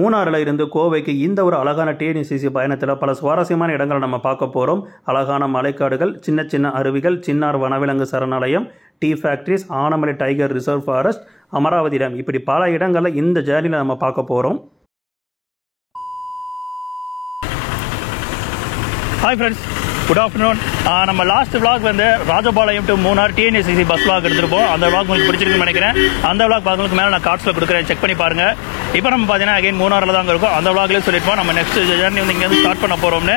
மூணாறில் இருந்து கோவைக்கு இந்த ஒரு அழகான டிஎன்எஸ்டிசி பயணத்தில் பல சுவாரஸ்யமான இடங்களை நம்ம பார்க்க போகிறோம். அழகான மலைக்காடுகள், சின்ன சின்ன அருவிகள், சின்னார் வனவிலங்கு சரணாலயம், tea factories, Anamalai tiger reserve forest, Amaravathi dam, இப்படி பல இடங்களில் இந்த ஜேர்னியில் நம்ம பார்க்க போகிறோம். Hi friends, good afternoon. நம்ம லாஸ்ட் விளாக் வந்து Rajapalayam to Munnar TNSTC bus vlog எடுத்துருப்போம். அந்த விளாக் உங்களுக்கு பிடிச்சிருக்குன்னு நினைக்கிறேன். அந்த விளாக் பார்க்கறதுக்கு மேலே நான் கார்ட்ஸில் கொடுக்குறேன், செக் பண்ணி பாருங்கள். இப்போ நம்ம பார்த்தீங்கன்னா அகைன் மூணாரில் தான் இருக்கும். அந்த விளாக்லேயே சொல்லியிருப்போம் நம்ம நெக்ஸ்ட் ஜேர்னி வந்து இங்கேருந்து ஸ்டார்ட் பண்ண போகிறோம்னு.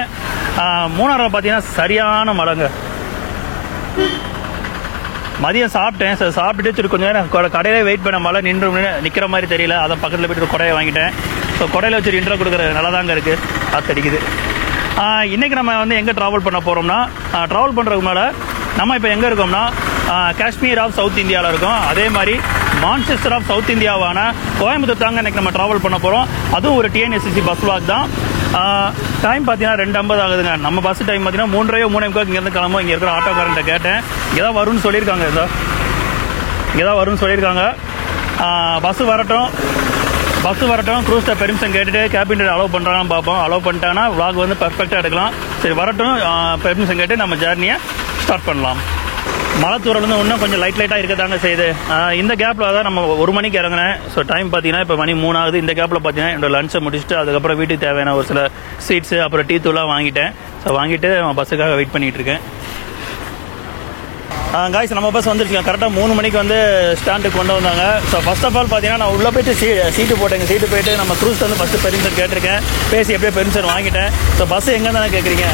மூணாரில் பார்த்தீங்கன்னா சரியான மழைங்க. மதியம் சாப்பிட்டேன். சார் சாப்பிட்டுட்டு சரி கொஞ்சம் நேரம் கடையிலே வெயிட் பண்ண, மழை நிற்கிற மாதிரி தெரியல. அதை பக்கத்தில் போய்ட்டு கொடையை வாங்கிட்டேன். ஸோ கொடையில் வச்சு இன்ட்ரோ கொடுக்குறது நல்லா தாங்க இருக்குது, காற்றடிக்குது. இன்றைக்கி நம்ம வந்து எங்கே ட்ராவல் பண்ண போகிறோம்னா, ட்ராவல் பண்ணுறதுக்கு மேலே நம்ம இப்போ எங்கே இருக்கோம்னா காஷ்மீர் ஆஃப் சவுத் இந்தியாவில் இருக்கோம். அதே மாதிரி மான்செஸ்டர் ஆஃப் சவுத் இந்தியாவான கோயம்புத்தூர் தாங்க இன்றைக்கி நம்ம ட்ராவல் பண்ண போகிறோம். அதுவும் ஒரு டிஎன்எஸ்டிசி பஸ் விளாக் தான். டைம் பார்த்தீங்கன்னா 2:50 ஆகுதுங்க. நம்ம பஸ் டைம் பார்த்தீங்கன்னா 3:30 இங்கேருந்து கிளம்பும். இங்கே இருக்கிற ஆட்டோக்காரன்ட்ட கேட்டேன், இங்கே தான் வரும்னு சொல்லியிருக்காங்க. இங்கே தான் வரும்னு சொல்லியிருக்காங்க. பஸ்ஸு வரட்டும், க்ரூஸ்ட்டை பெர்மிஷன் கேட்டுட்டு கேபின் அலோவ் பண்ணுறாங்கன்னு பார்ப்போம். அலோவ் பண்ணிட்டாங்கன்னா விளாக் வந்து பர்ஃபெக்டாக எடுக்கலாம். சரி வரட்டும், பெர்மிஷன் கேட்டு நம்ம ஜேர்னியை ஸ்டார்ட் பண்ணலாம். மழை தூரல் வந்து இன்னும் கொஞ்சம் லைட்டாக இருக்கதாங்க செய்யுது. இந்த கேப்பில் தான் நம்ம 1 மணிக்கு இறங்கினேன். ஸோ டைம் பார்த்தீங்கன்னா இப்போ மணி 3 ஆகுது. இந்த கேப்பில் பார்த்தீங்கன்னா என்னோட லஞ்சை முடிச்சுட்டு அதுக்கப்புறம் வீட்டுக்கு தேவையான ஒரு சில ஸ்வீட்ஸு அப்புறம் டீ தூளாக வாங்கிட்டேன். ஸோ வாங்கிட்டு பஸ்ஸுக்காக வெயிட் பண்ணிகிட்டு இருக்கேன். காய்ஸ், நம்ம பஸ் வந்துருச்சுங்க. கரெக்டாக 3 மணிக்கு வந்து ஸ்டாண்டுக்கு கொண்டு வந்தாங்க. ஸோ ஃபர்ஸ்ட் ஆஃப் ஆல் பார்த்தீங்கன்னா நான் உள்ளே போய்ட்டு சீட்டு போட்டேங்க. சீட்டு போய்ட்டு நம்ம க்ரூஸ் வந்து ஃபஸ்ட்டு பெர்மிஷன் கேட்டிருக்கேன். பேசி எப்படியே பெர்மிஷன் வாங்கிட்டேன். ஸோ பஸ்ஸு எங்கே தானே கேட்குறீங்க?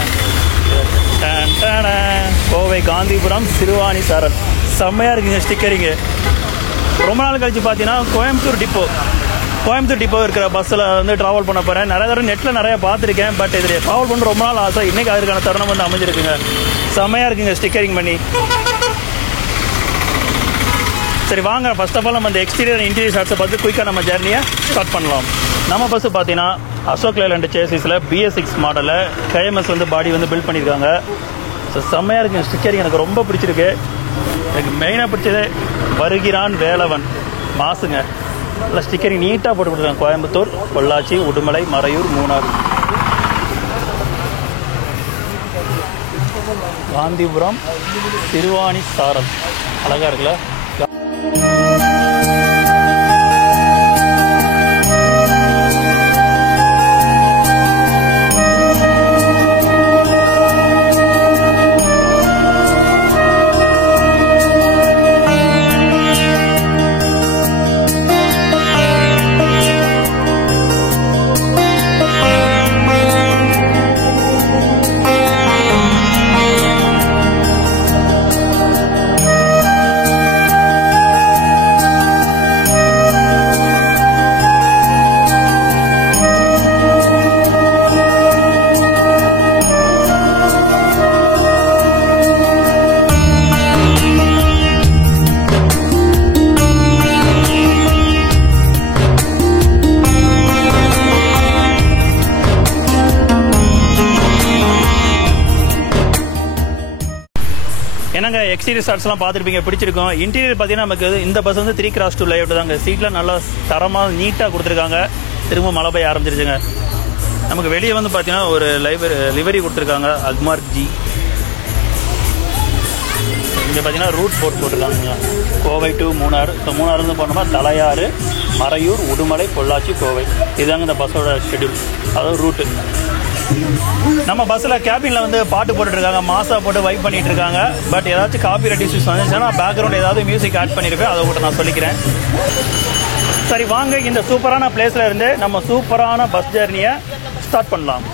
கோவை காந்திபுரம் சிறுவாணி சாரல். செம்மையாக இருக்குங்க ஸ்டிக்கரிங்கு. ரொம்ப நாள் கழிச்சு பார்த்தீங்கன்னா கோயம்புத்தூர் டிப்போ இருக்கிற பஸ்ஸில் வந்து ட்ராவல் பண்ண போகிறேன். நிறைய தடவை நெட்டில் நிறைய பார்த்துருக்கேன். பட் இதில் ட்ராவல் பண்ண ரொம்ப நாள் ஆசை. இன்றைக்கி அதற்கான தருணம் வந்து அமைஞ்சிருக்குங்க. செம்மையாக இருக்குங்க ஸ்டிக்கரிங் பண்ணி. சரி வாங்க, ஃபர்ஸ்ட் ஆஃப் ஆல் நம்ம இந்த எக்ஸ்டீரியர் இன்டீரியர் ஷாட்ஸை பார்த்து குயிக்காக நம்ம ஜேர்னியை ஸ்டார்ட் பண்ணலாம். நம்ம பஸ்ஸு பார்த்தீங்கன்னா அசோக் லேலண்ட் சேசிஸில் BS6 மாடலில் KMS வந்து பாடி வந்து பில்ட் பண்ணியிருக்காங்க. ஸோ செம்மையாக இருக்குது ஸ்டிக்கரிங், எனக்கு ரொம்ப பிடிச்சிருக்கு. எனக்கு மெயினாக பிடிச்சது வருகிறான் வேலவன் மாசுங்க. நல்லா ஸ்டிக்கரிங் நீட்டாக போட்டு கொடுத்துருக்காங்க. கோயம்புத்தூர், பொள்ளாச்சி, உடுமலை, மறையூர், மூணார், காந்திபுரம், சிறுவாணி சாரல். அழகாக இருக்குல்ல? என்னங்க எக்ஸ்டீரியர் ஷாட்ஸ்லாம் பார்த்துருப்பீங்க, பிடிச்சிருக்கும். இன்டீரியர் பார்த்தீங்கன்னா நமக்கு இந்த பஸ் வந்து 3x2 லேஅவுட் தாங்க. சீட்லாம் நல்லா தரமாக நீட்டாக கொடுத்துருக்காங்க. திரும்ப மழை பெய்ய ஆரம்பிச்சிருச்சுங்க. நமக்கு வெளியே வந்து பார்த்தீங்கன்னா ஒரு லிவரி கொடுத்துருக்காங்க, அக்மார்க் ஜி. இங்கே பார்த்தீங்கன்னா ரூட் போட்டிருக்காங்க, கோவை டு மூணார். ஸோ மூணாறுலேருந்து போனோம்னா தலையாறு, மறையூர், உடுமலை, பொள்ளாச்சி, கோவை. இதுதாங்க இந்த பஸ்ஸோட ஷெட்யூல், அதாவது ரூட்டு. நம்ம பஸ்ஸில் கேபினில் வந்து பாட்டு போட்டுட்ருக்காங்க, மாசா போட்டு வைப் பண்ணிட்டு இருக்காங்க. பட் ஏதாச்சும் காப்பிரைட் இஷ்யூஸ் வந்துச்சுன்னா பேக்ரவுண்ட் ஏதாவது மியூசிக் ஆட் பண்ணியிருப்பேன், அதை கூட நான் சொல்லிக்கிறேன். சரி வாங்க, இந்த சூப்பரான பிளேஸில் இருந்து நம்ம சூப்பரான பஸ் ஜேர்னியை ஸ்டார்ட் பண்ணலாம்.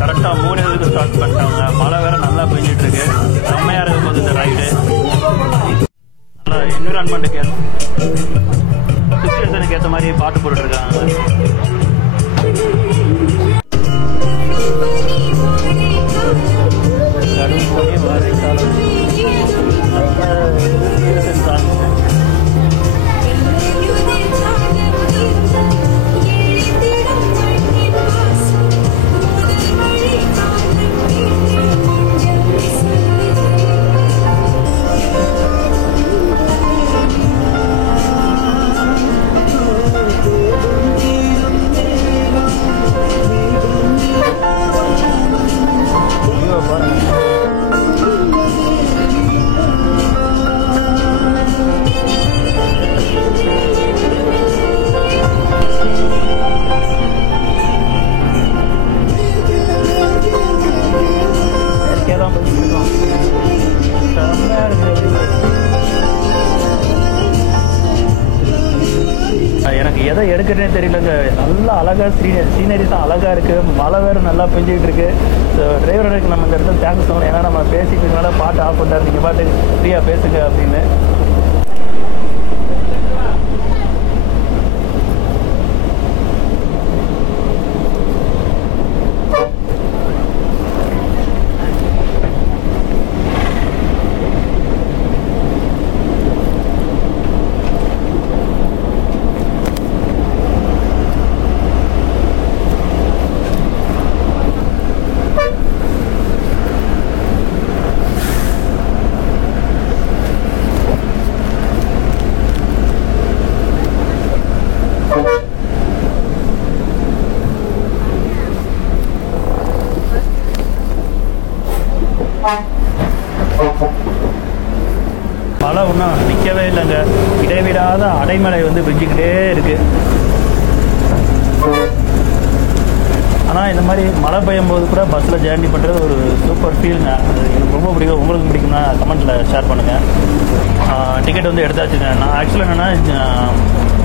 கரெக்டாக 3 இதுக்கு ஸ்டார்ட் பண்ணிட்டாங்க. மழை வேறு நல்லா பெஞ்சிட்டு இருக்கு. செம்மையாக இருக்கும் போது இந்த ரைடு நல்லா என்விரான்மெண்ட்டுக்கு சுச்சுவேஷனுக்கு ஏற்ற மாதிரி பாட்டு போட்டுருக்காங்க. கடும் போய் வரைத்தாலும் தான் போயிட்டு இருக்கோம். செம்மையாக இருக்குது. எனக்கு எதை எடுக்கிறதே தெரியலங்க. நல்லா அழகாக சீனரி தான் அழகாக இருக்குது. மழை வேறு நல்லா பெஞ்சிக்கிட்டு இருக்கு. டிரைவருக்கு நம்ம இந்த இடத்துல தேங்க்ஸ் சொல்லணும். ஏன்னா நம்ம பேசிட்டு இருக்கனால பாட்டு ஆஃப் பண்ணுறாரு, நீங்கள் பாட்டு ஃப்ரீயாக பேசுங்க அப்படின்னு. மழை ஒன்றும் நிற்கவே இல்லைங்க. இடைவிடாத அடைமழை வந்து பெஞ்சிக்கிட்டே இருக்கு. ஆனால் இந்த மாதிரி மழை பெய்யும் போது கூட பஸ்ஸில் ஜேர்னி பண்ணுறது ஒரு சூப்பர் ஃபீலுங்க. அது எனக்கு ரொம்ப பிடிக்கும். உங்களுக்கு பிடிக்கும்னா கமெண்ட்டில் ஷேர் பண்ணுங்கள். டிக்கெட் வந்து எடுத்தாச்சுங்க. நான் ஆக்சுவலாக என்னென்னா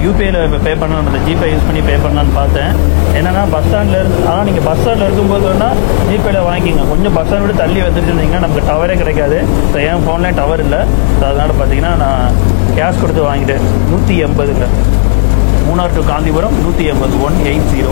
யூபிஐயில் பே பண்ணணும், ஜிபே யூஸ் பண்ணி பே பண்ணலான்னு பார்த்தேன். என்னென்னா பஸ் ஸ்டாண்டில் இருந்து, ஆனால் நீங்கள் பஸ் ஸ்டாண்டில் இருக்கும்போது வேணால் ஜிபேயில் வாங்கிக்கிங்க. கொஞ்சம் பஸ் ஸ்டாண்ட் விட்டு தள்ளி வந்துருச்சுருந்தீங்கன்னா நமக்கு டவரே கிடைக்காது. ஸோ என் ஃபோன்லேயும் டவர் இல்லை. ஸோ அதனால் பார்த்தீங்கன்னா நான் கேஷ் கொடுத்து வாங்கிட்டேன். 180ங்க. Munnar to Gandhipuram 180, 180.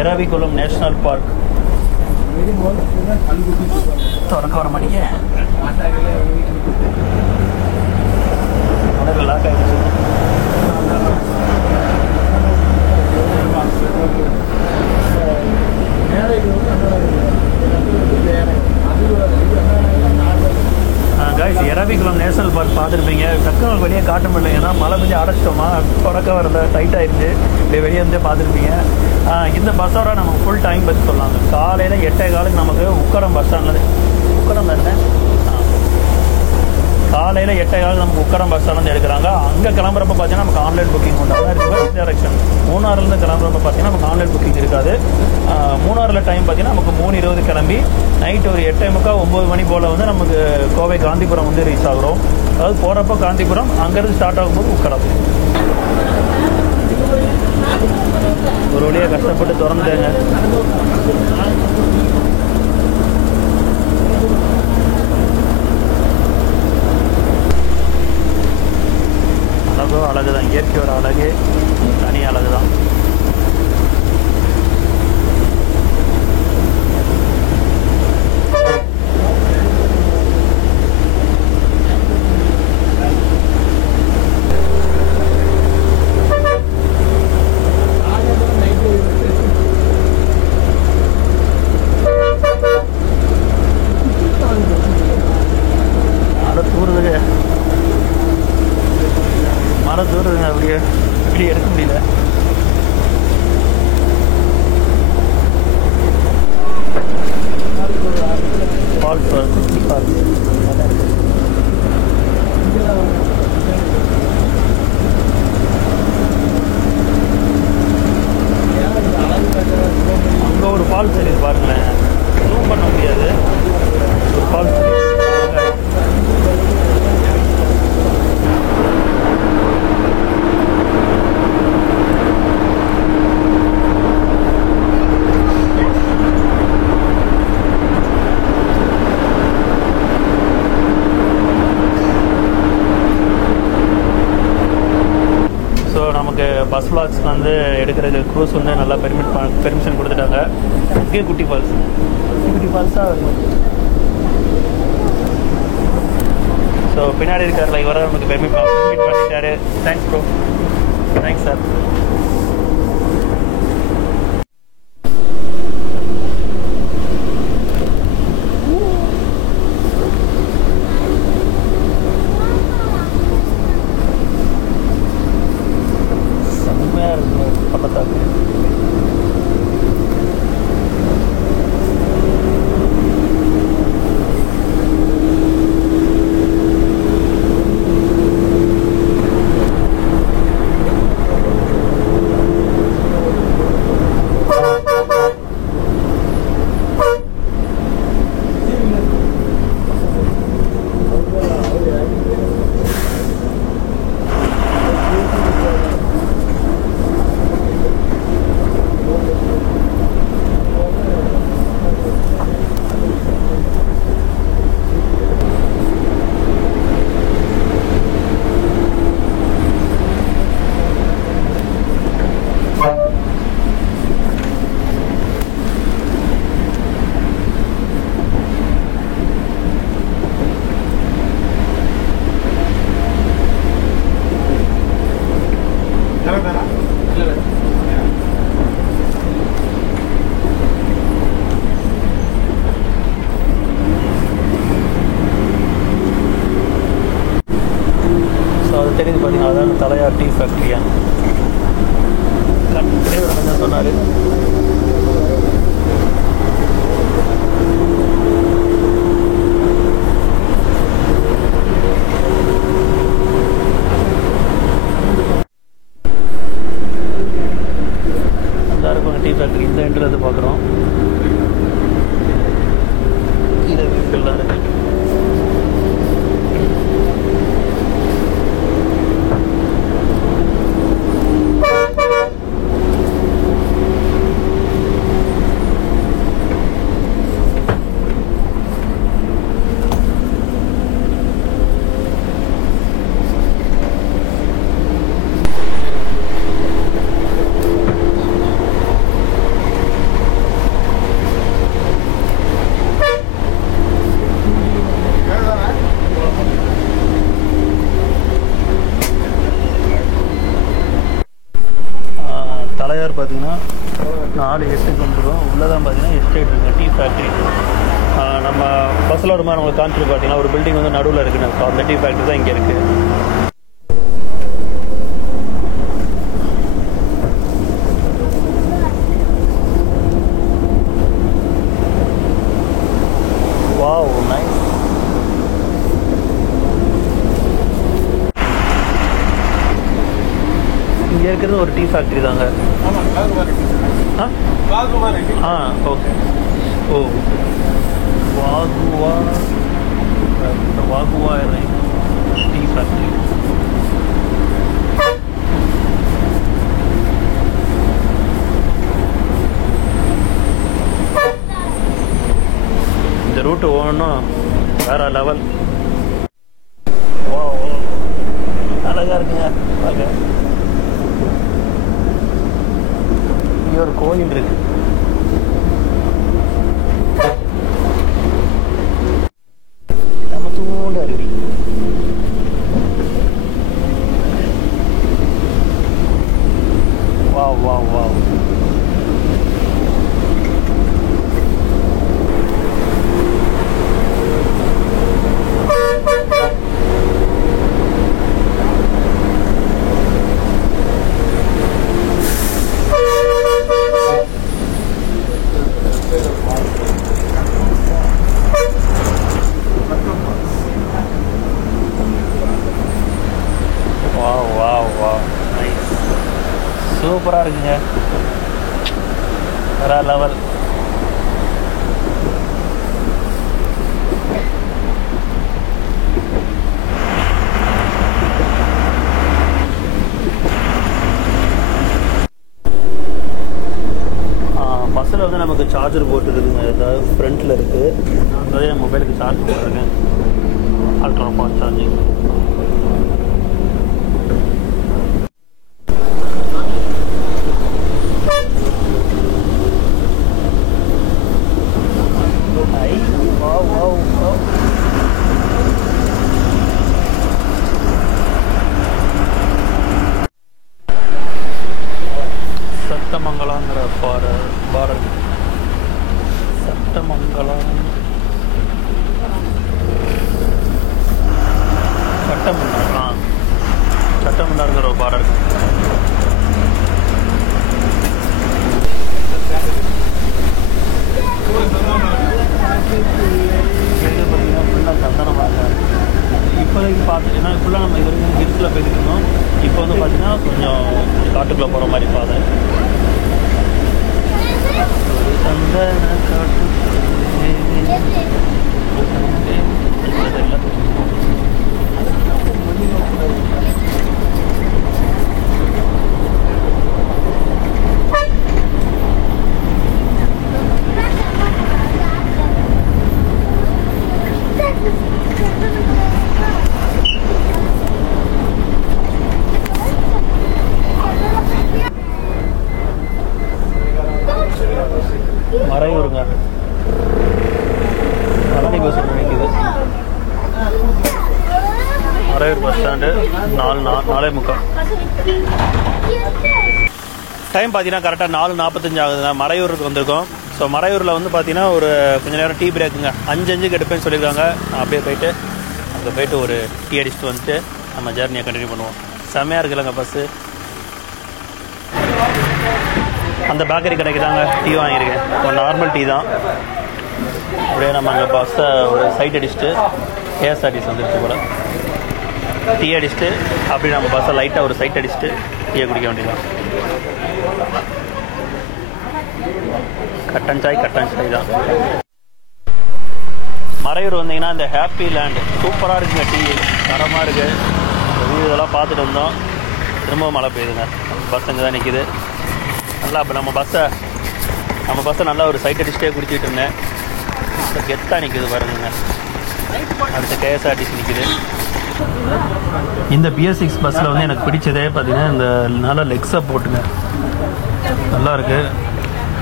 Eravikulam national park திறக்க வர மாட்டேங்க. லாக் ஆகிடுச்சு. கைஸ், எராவிகுளம் நேஷனல் பார்க் பார்த்துருப்பீங்க. டக்குனு வெளியே காட்ட முடியல, ஏன்னா மழை பெஞ்சு அடைச்சிட்டோமா, தொடக்க வரல, டைட் ஆகிடுச்சு. இப்படி வெளியே வந்து பார்த்துருப்பீங்க. இந்த பஸ்ஸோட நமக்கு ஃபுல் டைம் பற்றி சொல்லலாங்க. காலையில் 8:15 நமக்கு உக்கடம் பஸ் ஸ்டாண்டில், உக்கடம் தானே, காலையில் 8:15 நமக்கு உக்கடம் பஸ் ஸ்டாண்ட்லேருந்து எடுக்கிறாங்க. அங்கே கிளம்புறப்ப பார்த்தீங்கன்னா நமக்கு ஆன்லைன் புக்கிங் உண்டு. அதான் ரிவர்ஸ் டைரக்ஷன். மூணாறுலேருந்து கிளம்புறப்ப பார்த்தீங்கன்னா நமக்கு ஆன்லைன் புக்கிங் இருக்காது. மூணாறில் டைம் பார்த்தீங்கன்னா நமக்கு 3:20 கிளம்பி நைட்டு ஒரு 8:45, 9 மணி போல் வந்து நமக்கு கோவை காந்திபுரம் வந்து ரீச் ஆகிறோம். அதாவது போகிறப்போ காந்திபுரம், அங்கேருந்து ஸ்டார்ட் ஆகும்போது உக்கடம். ஒரு வழியாக கஷ்டப்பட்டு திறந்துட்டேங்க. அழகோ அழகு தான், இயற்கையோட அழகு தனி அழகு தான். மரம் தூருதுங்க, அப்படியே இப்படி எடுக்க முடியல. ஃபால்ஸ் குட்டி ஃபால்ஸ் அங்கே ஒரு ஃபால்ஸ் இருக்குது பாருங்களேன். ஜூம் பண்ண முடியாது. ஒரு ஃபால்ஸ் நமக்கு பஸ் விளாக்ஸ் வந்து எடுக்கிறதுக்கு க்ரூஸ் வந்து நல்லா பெர்மிஷன் கொடுத்துட்டாங்க. இங்கே குட்டி ஃபால்ஸ், குட்டி ஃபால்ஸாக இருக்கும். ஸோ பின்னாடி இருக்கார்ல, இவரை நமக்கு பெர்மிட் பண்ணிட்டாரு. Thanks bro, thanks sir. அதான் தலையார் டீ ஃபேக்ட்ரியா கண்டிப்பாக சொன்னார். அந்த இருப்பாங்க டீ ஃபேக்ட்ரி. இந்த எண்டில் இருந்து பார்க்குறோம். இதை வீட்டுலாம் இருக்கு. தலையார் பார்த்தீங்கன்னா 4-8 வந்துடும். உள்ளே தான் பார்த்தீங்கன்னா எஸ்டேட் இருக்குது, டீ ஃபேக்ட்ரி. நம்ம பஸ்ஸில் ஒரு மாதிரி உங்களுக்கு காமிச்சிட்டு பார்த்தீங்கன்னா ஒரு பில்டிங் வந்து நடுவில் இருக்குன்னு. ஸோ அந்த டீ ஃபேக்ட்ரி தான் இங்கே இருக்குது. Wow, nice. இங்கே இருக்கிறது ஒரு டீ ஃபேக்ட்ரி தாங்க. ஓகே. ஓ, வாகுவா டீ ஃபேக்ட்ரி. இந்த ரூட்டு ஒவ்வொன்றும் வேற லெவல். அழகா இருக்குங்க. இங்கே ஒரு கோயில் இருக்கு. நம்ம தூண்டு அருவி. Wow wow wow. சூப்பராக இருக்குங்க. வேற லெவல். பஸ்ஸில் வந்து நமக்கு சார்ஜர் போட்டு இருக்குங்க. ஏதாவது ஃப்ரண்ட்டில் இருக்குது. அதாவது என் மொபைலுக்கு சார்ஜ் போட்டிருக்கேன். Ultra fast charging. சட்டமங்கலாங்கிற பார்டர். சட்டமங்கலம், சட்டமன்னார். சட்டமன்னாருங்கிற ஒரு பார்டர். பார்த்தீங்கன்னா ஃபுல்லாக சந்தனமாக இப்போதைக்கு பார்த்தீங்கன்னா ஃபுல்லாக நம்ம இது வரைக்கும் ஹில்ஸில் போயிட்டு இருந்தோம். இப்போ வந்து பார்த்தீங்கன்னா கொஞ்சம் காட்டுக்குள்ளே போகிற மாதிரி பாதை. சந்தன காட்டு மறையூருங்க. பழனி பஸ் நினைக்குது. Maraiyur bus stand 4:45. டைம் பார்த்தீங்கன்னா கரெக்டாக 4:45 ஆகுதுங்க. மறையூருக்கு வந்திருக்கோம். ஸோ மறையூரில் வந்து பார்த்தீங்கன்னா ஒரு கொஞ்சம் நேரம் டீ பிரேக்குங்க. 5:05 எடுப்பேன்னு சொல்லியிருக்காங்க. அப்படியே போயிட்டு அங்கே போயிட்டு ஒரு டீ அடிச்சுட்டு வந்துட்டு நம்ம ஜேர்னியை கண்டினியூ பண்ணுவோம். செம்மையாக இருக்குல்லங்க பஸ்ஸு. அந்த பேக்கரி கடைக்கு தாங்க டீ வாங்கியிருக்கேன். ஒரு நார்மல் டீ தான். அப்படியே நம்ம அங்கே பஸ்ஸை ஒரு சைட் அடிச்சுட்டு கேஎஸ்ஆர்டிசி வந்துடுச்சு போல். டீ அடிச்சுட்டு அப்படி நம்ம பஸ்ஸை லைட்டாக ஒரு சைட் அடிச்சுட்டு டீயை குடிக்க வேண்டியதான். கட்டன் சாய் தான். மறையூர் வந்தீங்கன்னா இந்த ஹாப்பி லேண்ட் சூப்பராக இருக்குங்க. டீ தரமாக இருக்குது. இதெல்லாம் பார்த்துட்டு வந்தோம். திரும்ப மழை பெய்யுதுங்க. பஸ் அங்கே தான் நிற்கிது. நல்லா இப்போ நம்ம பஸ்ஸை நல்லா ஒரு சைட் அடிச்சுட்டே குடிச்சிட்டு இருந்தேன். இப்போ கெத்தாக நிற்கிது பாருங்க. அடுத்து கேஎஸ்ஆர்டிசி நிற்கிது. இந்த BS6 பஸ்ஸில் வந்து எனக்கு பிடிச்சதே பார்த்தீங்கன்னா இந்த நல்லா லெக்ஸை போட்டுங்க நல்லாயிருக்கு.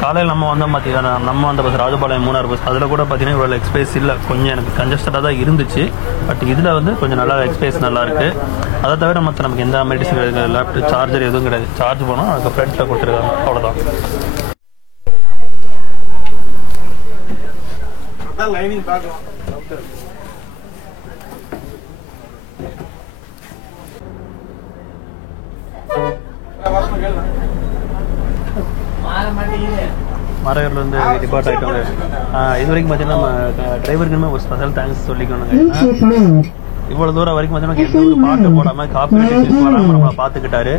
காலையில் நம்ம வந்தோம் பார்த்தீங்கன்னா நம்ம அந்த பஸ் ராஜபாளையம் 3 பஸ் அதில் கூட பார்த்தீங்கன்னா இவ்வளோ லெக் ஸ்பேஸ் இல்லை. கொஞ்சம் எனக்கு கன்ஜஸ்டடாக தான் இருந்துச்சு. பட் இதில் வந்து கொஞ்சம் நல்லா லெக் ஸ்பேஸ் நல்லாயிருக்கு. அதை தவிர மற்ற நமக்கு எந்த மெடிசன் கிடையாது. லேப்டாப் சார்ஜர் எதுவும் கிடையாது. சார்ஜ் போனால் அதுக்கு ஃப்ரண்ட்டில் கொடுத்துருக்காங்க. அவ்வளோதான். மறையூர்லேருந்து டிபார்ட் ஆகிட்டோங்க. இது வரைக்கும் பார்த்தீங்கன்னா நம்ம டிரைவருக்குமே ஒரு ஸ்பெஷல் தேங்க்ஸ் சொல்லிக்கணுங்க. இவ்வளோ தூரம் வரைக்கும் பார்த்தீங்கன்னா எந்த ஒரு பாட்டு போடாமல் காப்பிரைட் இஷ்யூஸ் வராமல் நம்மளை பார்த்துக்கிட்டாரு.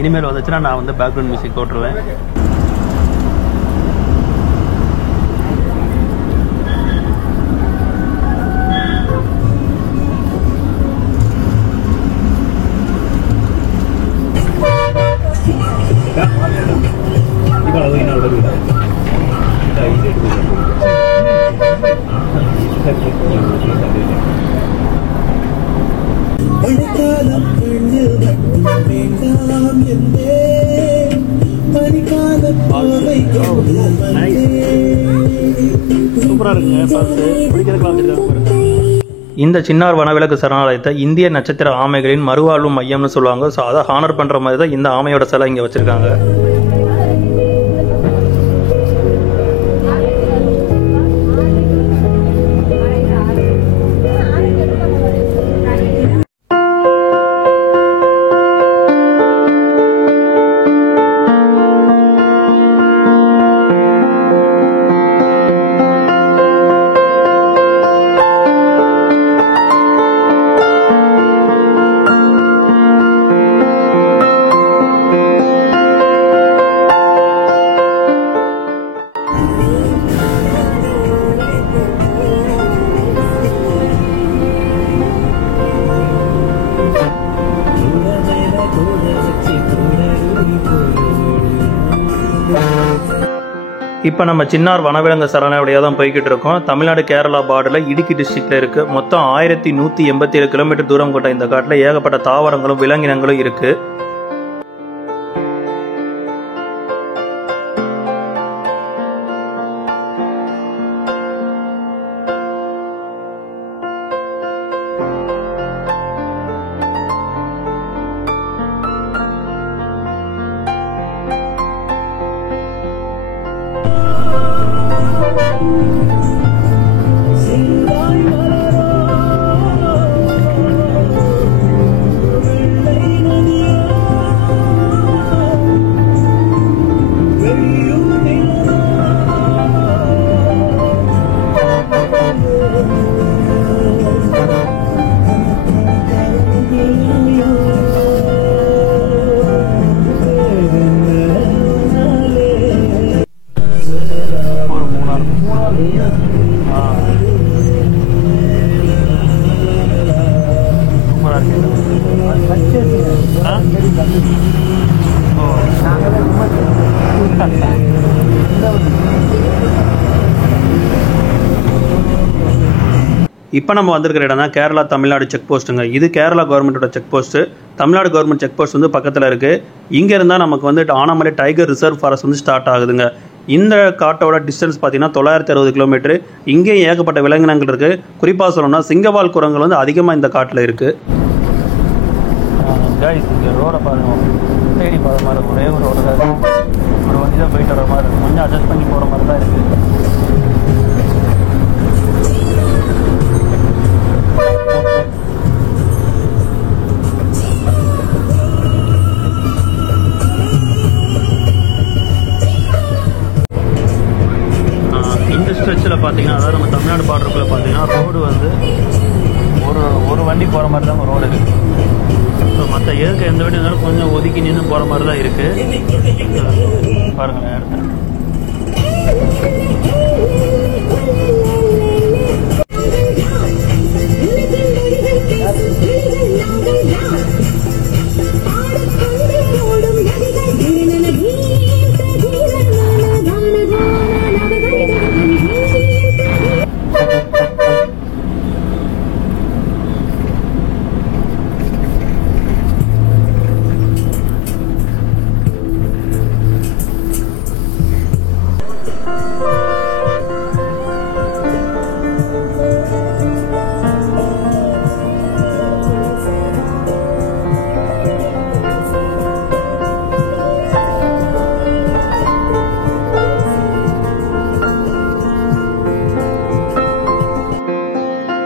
இனிமேல் வந்துச்சுன்னா நான் வந்து பேக்ரவுண்ட் மியூசிக் போட்டுருவேன். இந்த சின்னார் வனவிலங்கு சரணாலயத்தை இந்திய நட்சத்திர ஆமைகளின் மறுவாழ்வு மையம்னு சொல்லுவாங்க. ஸோ அதை ஹானர் பண்ற மாதிரி தான் இந்த ஆமையோட சிலை இங்க வச்சிருக்காங்க. இப்போ நம்ம சின்னார் வனவிலங்கு சரணாலயம் தான் போய்கிட்டு இருக்கோம். தமிழ்நாடு கேரளா பார்டரில் இடுக்கி டிஸ்ட்ரிக்ட்ல இருக்கு. மொத்தம் 1187 கிலோமீட்டர் தூரம் கொண்ட இந்த காட்டில் ஏகப்பட்ட தாவரங்களும் விலங்கினங்களும் இருக்கு. இப்போ நம்ம வந்திருக்கிற இடம் தான் கேரளா தமிழ்நாடு செக் போஸ்ட்டுங்க. இது கேரளா கவர்மெண்ட்டோட check post. Tamil Nadu government check post வந்து பக்கத்தில் இருக்குது. இங்கே இருந்தால் நமக்கு வந்து ஆனமலை டைகர் ரிசர்வ் ஃபாரஸ்ட் வந்து ஸ்டார்ட் ஆகுதுங்க. இந்த காட்டோட டிஸ்டன்ஸ் பார்த்தீங்கன்னா 960 கிலோமீட்டர். இங்கேயும் ஏகப்பட்ட விலங்கினங்கள் இருக்குது. குறிப்பாக சொல்லணும்னா சிங்கவால் குரங்குகள் வந்து அதிகமாக இந்த காட்டில் இருக்குது. இங்கே ரோடை பாருங்க, தேடி போகிற மாதிரி ஒரே ஒரு ரோடு தான். ஒரு வண்டி தான் போயிட்டு வர மாதிரி இருக்குது. கொஞ்சம் அட்ஜஸ்ட் பண்ணி போகிற மாதிரி தான் இருக்குது. பார்த்தீங்கன்னா ரோடு வந்து ஒரு வண்டி போகிற மாதிரி தான் ரோடு இருக்குது. ஸோ மற்ற எதுக்கு எந்த வண்டி இருந்தாலும் கொஞ்சம் ஒதுக்கி நின்று போகிற மாதிரி தான் இருக்குது. பாருங்களேன் இடத்த.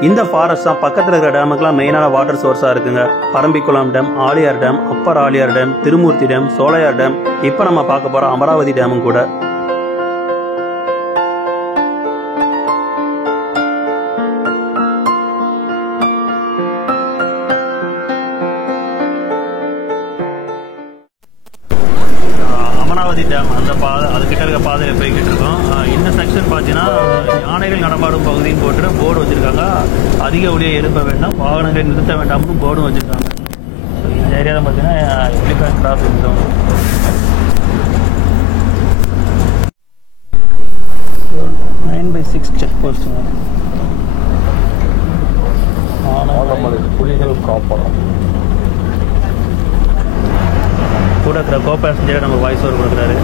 இந்த ஃபாரஸ்ட் தான் பக்கத்தில் இருக்கிற டேமுக்குலாம் மெயினான வாட்டர் சோர்ஸாக இருக்குங்க. Parambikulam dam, Aliyar dam, upper Aliyar dam, Thirumurthy dam, Sholayar dam, இப்போ நம்ம பார்க்க போகிற அமராவதி டேமும் கூட. அமராவதி டேம் அந்த பாதை அதுக்கிட்ட இருக்க பாதையில் போய்கிட்டு இருக்கோம். இந்த செக்ஷன் பார்த்தீங்கன்னா யானைகள் நடமாடும் பகுதின்னு போட்டு போர்டு வச்சுருக்காங்க. அதிக ஒளியை எழுப்ப வேண்டாம், வாகனங்களை நிறுத்த வேண்டாம்னு போர்டும் வச்சுருக்காங்க. ஸோ இந்த ஏரியாவில் பார்த்தீங்கன்னா எலிஃபண்ட் கிராசிங் ஜோன். 9/6 செக் போஸ்ட்டுங்க. புலிகள் காப்பகம் கூட இருக்கிற கோ பேசஞ்சர் நம்ம வாய்ஸ் ஓவர் கொடுக்குறாரு.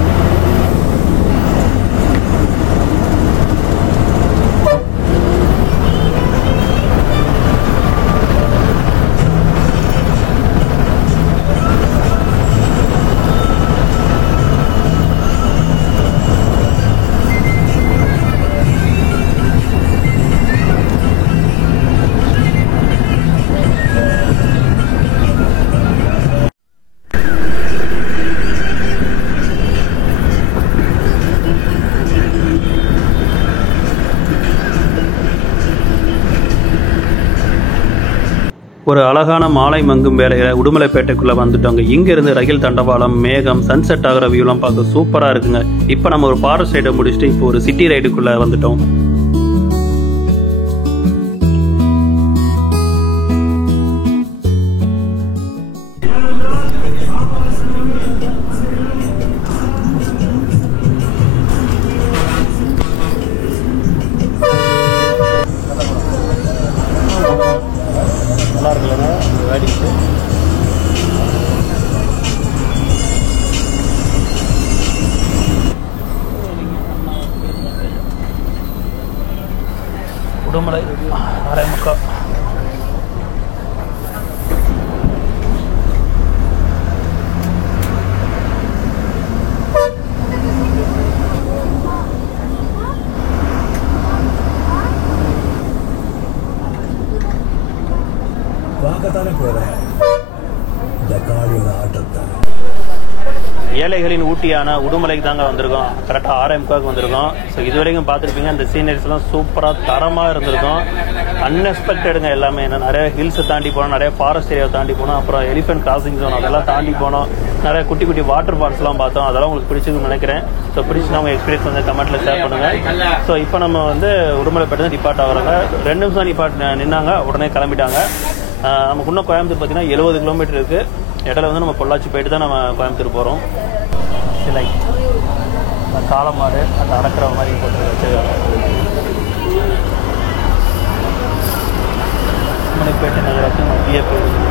ஒரு அழகான மாலை மங்கும் வேலையில் உடுமலைப்பேட்டைக்குள்ளே வந்துட்டோங்க. இங்கேருந்து ரயில் தண்டவாளம், மேகம், சன்செட் ஆகிற வியூலாம் பார்க்க சூப்பராக இருக்குங்க. இப்போ நம்ம ஒரு ஃபாரஸ்ட் ரைடை முடிச்சுட்டு இப்போ ஒரு சிட்டி ரைடுக்குள்ளே வந்துட்டோம். உடுமலை 6:45. பார்க்கத்தானே போறேன் இந்த காளியோட ஆட்டத்தை. ஏழைகளின் ஊட்டியான உடுமலைக்கு தாங்க வந்திருக்கோம். கரெக்டாக 6:45 வந்திருக்கோம். ஸோ இது வரைக்கும் பார்த்துருப்பீங்க, இந்த சீனரிஸ்லாம் சூப்பராக தரமாக இருந்திருக்கும். அன்எக்ஸ்பெக்டடுங்க எல்லாமே. ஏன்னா நிறைய ஹில்ஸை தாண்டி போனோம், நிறைய ஃபாரஸ்ட் ஏரியாவை தாண்டி போனோம், அப்புறம் எலிஃபென்ட் கிராசிங் ஜோன் அதெல்லாம் தாண்டி போனோம். நிறைய குட்டி குட்டி வாட்டர் ஃபால்ஸ்லாம் பார்த்தோம். அதெல்லாம் உங்களுக்கு பிடிச்சிருக்குன்னு நினைக்கிறேன். ஸோ பிடிச்சினா உங்கள் எக்ஸ்பீரியன்ஸ் வந்து கமெண்ட்டில் ஷேர் பண்ணுங்கள். ஸோ இப்போ நம்ம வந்து உடுமலைப்பேட்டை தான் டிபார்ட் ஆகிறாங்க. 2 நிமிஷம் டிபார்ட் நின்னாங்க, உடனே கிளம்பிட்டாங்க. நமக்கு இன்னும் கோயம்புத்தூர் பார்த்தீங்கன்னா 70 கிலோமீட்டர் இருக்குது. இடையில வந்து நம்ம பொள்ளாச்சி போயிட்டு தான் நம்ம கோயம்புத்தூர் போகிறோம். சிலை காலமாடு அந்த அடக்கிற மாதிரி போட்டு வச்சுருக்காங்க. உடுமலைப்பேட்டை நகராட்சி மத்திய பேருந்து.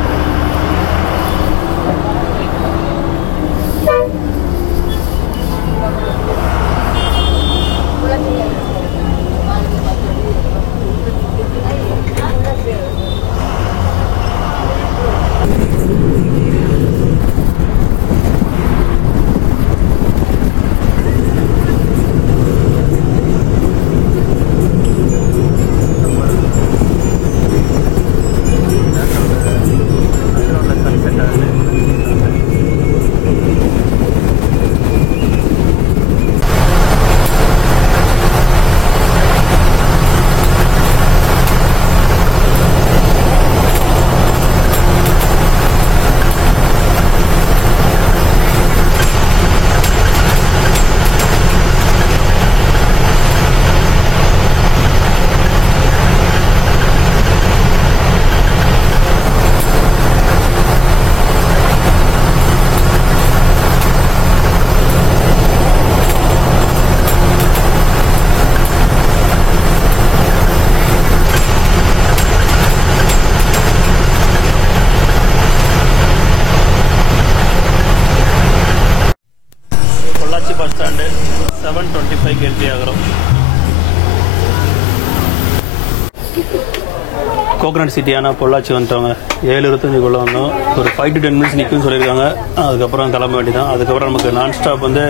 கோகனட் சிட்டியான பொள்ளாச்சி வந்துட்டோங்க. 7:25 வந்தோம். ஒரு 5 to 10 மினிட்ஸ் நிற்கும்னு சொல்லியிருக்காங்க. அதுக்கப்புறம் கிளம்ப வேண்டியதான். அதுக்கப்புறம் நமக்கு நான் ஸ்டாப் வந்து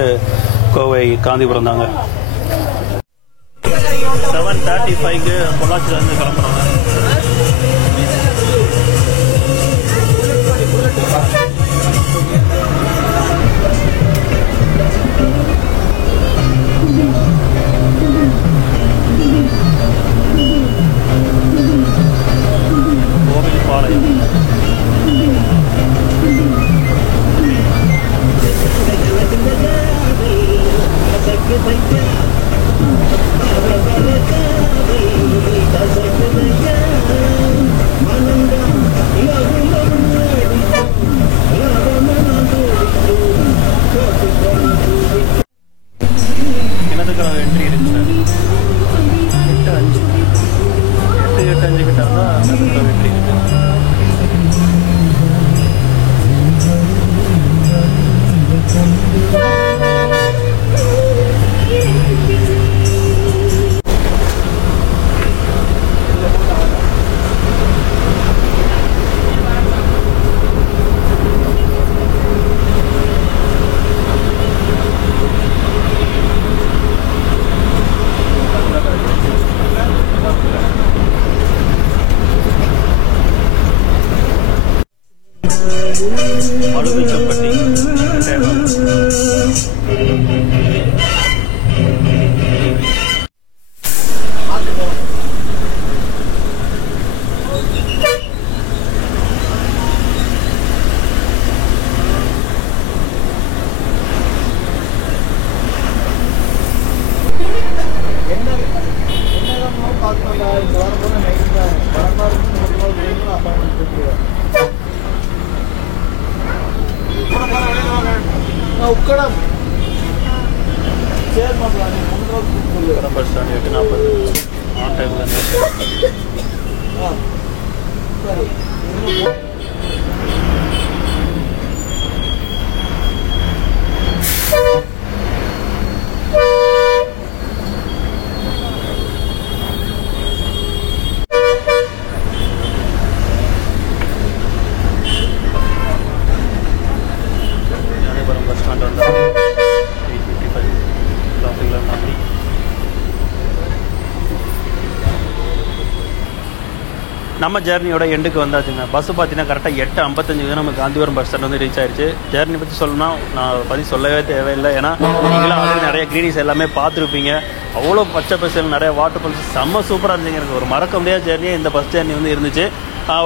கோவை காந்திபுரம் தாங்க. 7:35க்கு பொள்ளாச்சியிலேருந்து கிளம்புறாங்க. என்ட்ரி இருக்கு சார். 8:5 கிட்ட தான் என்ட்ரி இருக்கு. மலுமிச்சம்பட்டி பஸ் ஸ்டாண்ட் 8:40 ஆன் டைமில் பஸ் ஸ்டாண்ட் வந்து 8:55 டிராஃபிக்கில் தாண்டி நம்ம ஜேர்னியோட எண்டுக்கு வந்தாச்சுங்க. பஸ்ஸு பார்த்தீங்கன்னா கரெக்டாக 8:55 நம்ம காந்திபுரம் பஸ் ஸ்டாண்ட் வந்து ரீச் ஆயிடுச்சு. ஜேர்னி பற்றி சொல்லணும்னா நான் பற்றி சொல்லவே தேவையில்லை. ஏன்னா நீங்களாம் ஆல்ரெடி நிறைய க்ரீனிஸ் எல்லாமே பார்த்துருப்பீங்க. அவ்வளோ பச்சை பசல் நிறைய வாட்டர் ஃபால்ஸ் செம்ம சூப்பராக இருந்துச்சு. எனக்கு ஒரு மறக்க முடியாத ஜேர்னியாக இந்த பஸ் ஜேர்னி வந்து இருந்துச்சு.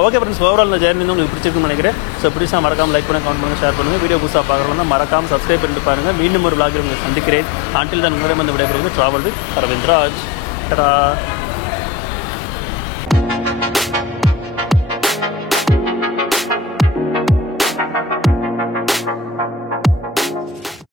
ஓகே ஃப்ரெண்ட்ஸ், ஓவரால் இந்த ஜேர்னி வந்து உங்களுக்கு பிடிச்சிருக்குன்னு நினைக்கிறேன். ஸோ பிடிச்சா மறக்காமல் லைக் பண்ணுங்கள், கமெண்ட் பண்ணுங்கள், ஷேர் பண்ணுங்கள். வீடியோ புதுசாக பார்க்குறோம்னா மறக்காமல் சப்ஸ்கிரைப் பண்ணிட்டு பாருங்கள். மீண்டும் ஒரு vlog உங்களை சந்திக்கிறேன். ஆண்டில் தான் உங்களிடம் வந்து விடைபெறுவது ட்ராவல் வித் அரவிந்த் ராஜ். டடா.